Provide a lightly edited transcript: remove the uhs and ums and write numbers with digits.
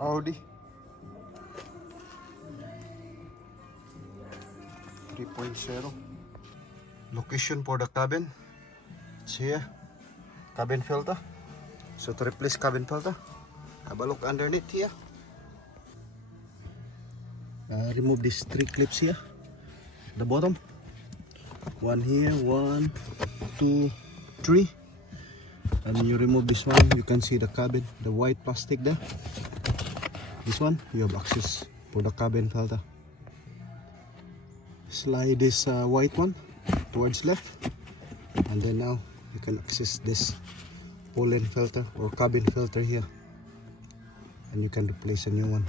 Audi 3.0. Location for the cabin. It's here. Cabin filter. So to replace cabin filter, have a look underneath here. Remove these 3 clips here. The bottom. One here, 1, 2, 3. And when you remove this one, you can see the cabin, the white plastic there. This one, you have access for the cabin filter. Slide this white one towards left, and then now you can access this pollen filter or cabin filter here, and you can replace a new one.